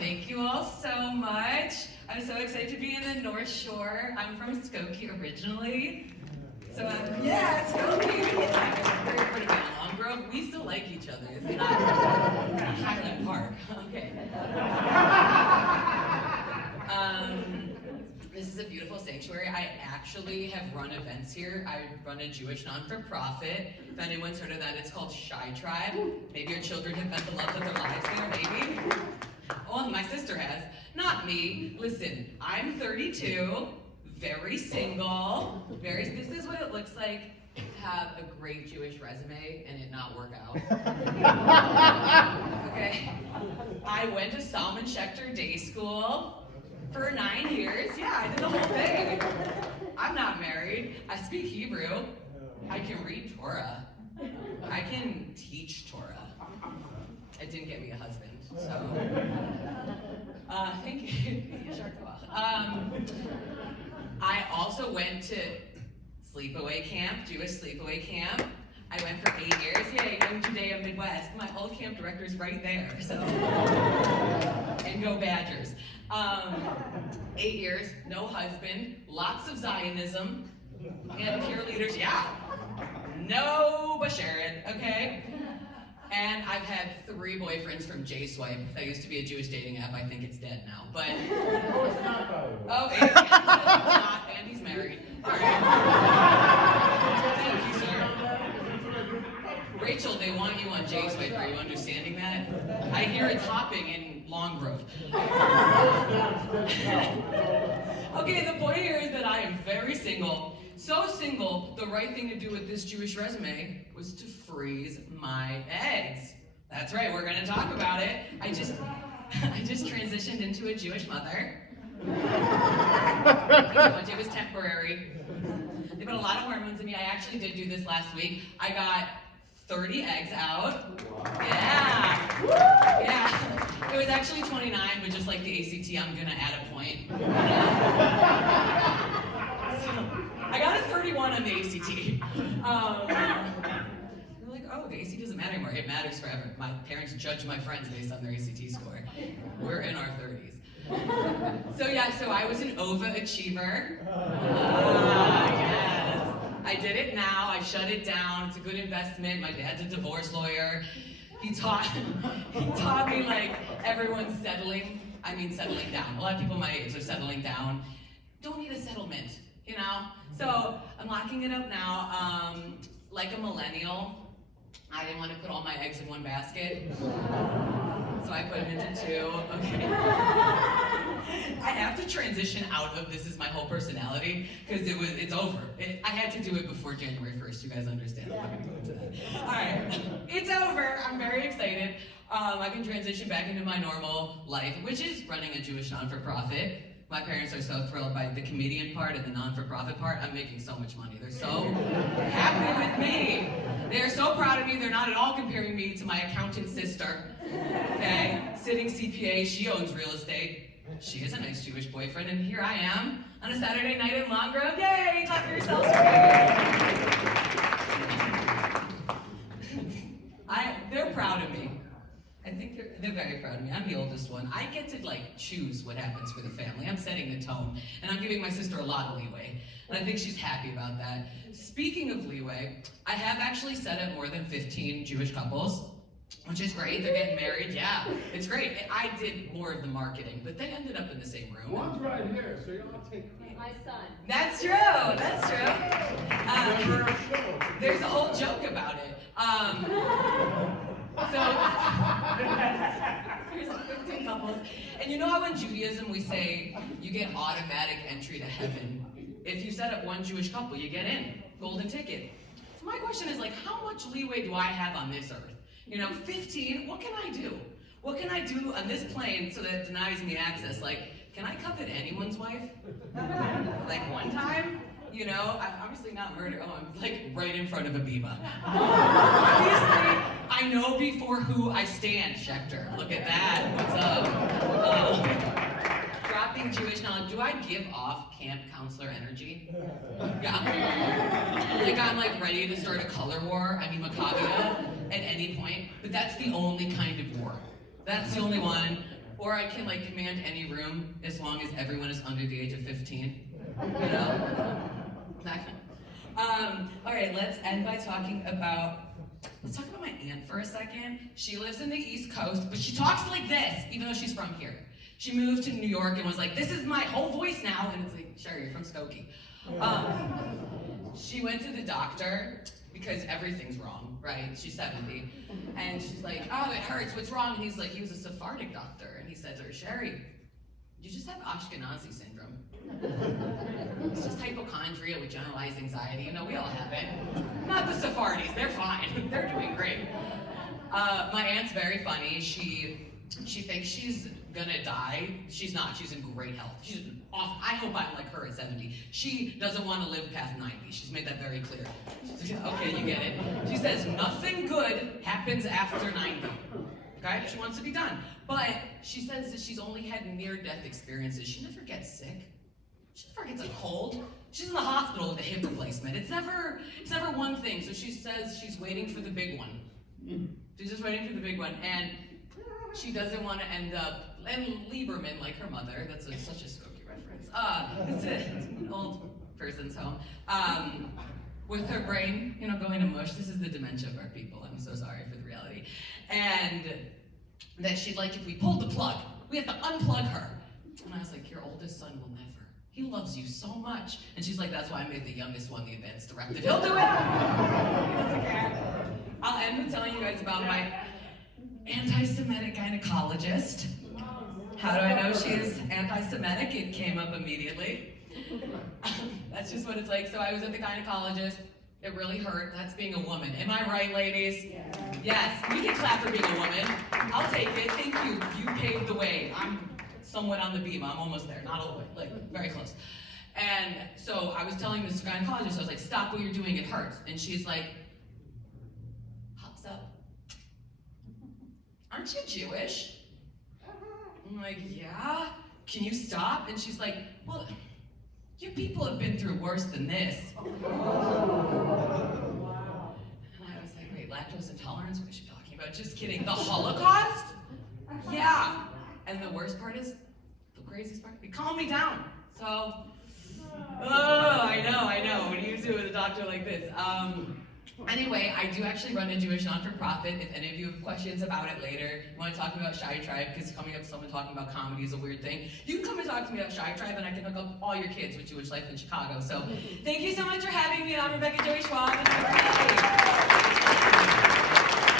Thank you all so much. I'm so excited to be in the North Shore. I'm from Skokie originally. So Skokie. Yeah, very pretty in Long Grove. We still like each other. It's not Highland Park. Okay. This is a beautiful sanctuary. I actually have run events here. I run a Jewish non-for-profit. If anyone's heard of that, it's called Shy Tribe. Maybe your children have met the love of their lives there, maybe. Oh, my sister has. Not me. Listen, I'm 32, very single. This is what it looks like to have a great Jewish resume and it not work out. Okay. I went to Salman Schechter Day School for 9 years. Yeah, I did the whole thing. I'm not married. I speak Hebrew. I can read Torah. I can teach Torah. It didn't get me a husband, so thank you. I also went to sleepaway camp, Jewish sleepaway camp. I went for 8 years. Yay, in Judea, Midwest. My old camp director's right there, so. And go Badgers. 8 years, no husband, lots of Zionism, and cheerleaders, yeah. No Basharan, okay? And I've had 3 boyfriends from J-Swipe. That used to be a Jewish dating app. I think it's dead now, but. Oh, it's not, by the way. Oh, it's not, and he's married. All right. Thank you, sir. Rachel, they want you on J-Swipe. Are you understanding that? I hear it's hopping in Long Grove. Okay, the point here is that I am very single. So single, the right thing to do with this Jewish resume was to freeze my eggs. That's right, we're gonna talk about it. I just transitioned into a Jewish mother. It was temporary. They put a lot of hormones in me. I actually did do this last week. I got 30 eggs out. Yeah. Yeah. It was actually 29, but just like the ACT, I'm gonna add a point. I got a 31 on the ACT. They're like, oh, the ACT doesn't matter anymore. It matters forever. My parents judge my friends based on their ACT score. We're in our 30s. So I was an Ova-achiever. Yes. I did it now. I shut it down. It's a good investment. My dad's a divorce lawyer. He taught me like everyone's settling down. A lot of people my age are settling down. Don't need a settlement, you know? So I'm locking it up now. Like a millennial, I didn't want to put all my eggs in one basket. So I put them into 2, okay? I have to transition out of this is my whole personality, because it's over. I had to do it before January 1st, you guys understand. I'm not gonna go into that. All right, it's over, I'm very excited. I can transition back into my normal life, which is running a Jewish non-for-profit. My parents are so thrilled by the comedian part and the non-for-profit part. I'm making so much money. They're so happy with me. They're so proud of me. They're not at all comparing me to my accountant sister. Okay? Sitting CPA, she owns real estate. She has a nice Jewish boyfriend, and here I am on a Saturday night in Long Grove. Yay! Clap for yourselves for me. They're proud of me. I think they're very proud of me. I'm the oldest one. I get to choose what happens for the family. I'm setting the tone, and I'm giving my sister a lot of leeway, and I think she's happy about that. Speaking of leeway, I have actually set up more than 15 Jewish couples, which is great. They're getting married. Yeah, it's great. I did more of the marketing, but they ended up in the same room. One's right here, so you don't take my son. That's true. That's true. There's a whole joke about it. Here's 15 couples. And you know how in Judaism we say you get automatic entry to heaven? If you set up one Jewish couple, you get in. Golden ticket. So my question is how much leeway do I have on this earth? 15, what can I do? What can I do on this plane so that it denies me access? Can I covet anyone's wife? One time? I'm obviously not murder. Oh, I'm right in front of a biba. Obviously, I know before who I stand, Schechter. Look at that. What's up? Dropping Jewish knowledge. Do I give off camp counselor energy? Yeah. I'm ready to start a color war. Maccabia at any point. But that's the only kind of war. That's the only one. or I can like command any room as long as everyone is under the age of 15. You know? All right, let's end by talking about, let's talk about my aunt for a second. She lives in the East Coast, but she talks like this, even though she's from here. She moved to New York and was like, this is my whole voice now, and it's like, Sherry, you're from Skokie. She went to the doctor because everything's wrong, right? She's 70. And she's like, oh, it hurts, what's wrong? And he's like, he was a Sephardic doctor, and he said to her, Sherry, you just have Ashkenazi syndrome. It's just hypochondria with generalized anxiety. You know, we all have it. Not the Sephardis, they're fine. They're doing great. My aunt's very funny. She thinks she's gonna die. She's not, she's in great health. She's off. I hope I'm like her at 70. She doesn't want to live past 90. She's made that very clear. Okay, you get it. She says nothing good happens after 90. Okay, she wants to be done. But she says that she's only had near-death experiences. She never gets sick. She never gets a cold. She's in the hospital with a hip replacement. It's never one thing. So she says she's waiting for the big one. She's just waiting for the big one. And she doesn't want to end up, and Lieberman, like her mother, that's such a Skokie reference. It's an old person's home. With her brain, you know, going to mush. This is the dementia of our people. I'm so sorry for the reality. And that she'd like, if we pulled the plug, we have to unplug her. And I was like, your oldest son will never. He loves you so much. And she's like, that's why I made the youngest one the advance directive. He'll do it. He doesn't care. I'll end with telling you guys about my anti-Semitic gynecologist. How do I know she is anti-Semitic? It came up immediately. That's just what it's like. So I was at the gynecologist. It really hurt. That's being a woman. Am I right, ladies? Yeah. Yes. We can clap for being a woman. I'll take it. Thank you. You paved the way. I'm somewhat on the beam. I'm almost there. Not all the way. Like, very close. And so I was telling this gynecologist, I was like, stop what you're doing. It hurts. And she's like, hops up. Aren't you Jewish? I'm like, yeah. Can you stop? And she's like, well, you people have been through worse than this. Wow. And I was like, wait, lactose intolerance? What is she talking about? Just kidding. The Holocaust? Yeah. And the worst part is, the craziest part, it calmed me down. So, I know. What do you do with a doctor like this? Anyway, I do actually run a Jewish non-for-profit. If any of you have questions about it later, you want to talk about Shy Tribe, because coming up someone talking about comedy is a weird thing, you can come and talk to me about Shy Tribe, and I can hook up all your kids with Jewish life in Chicago. So thank you so much for having me. I'm Rebecca Joey Schwab.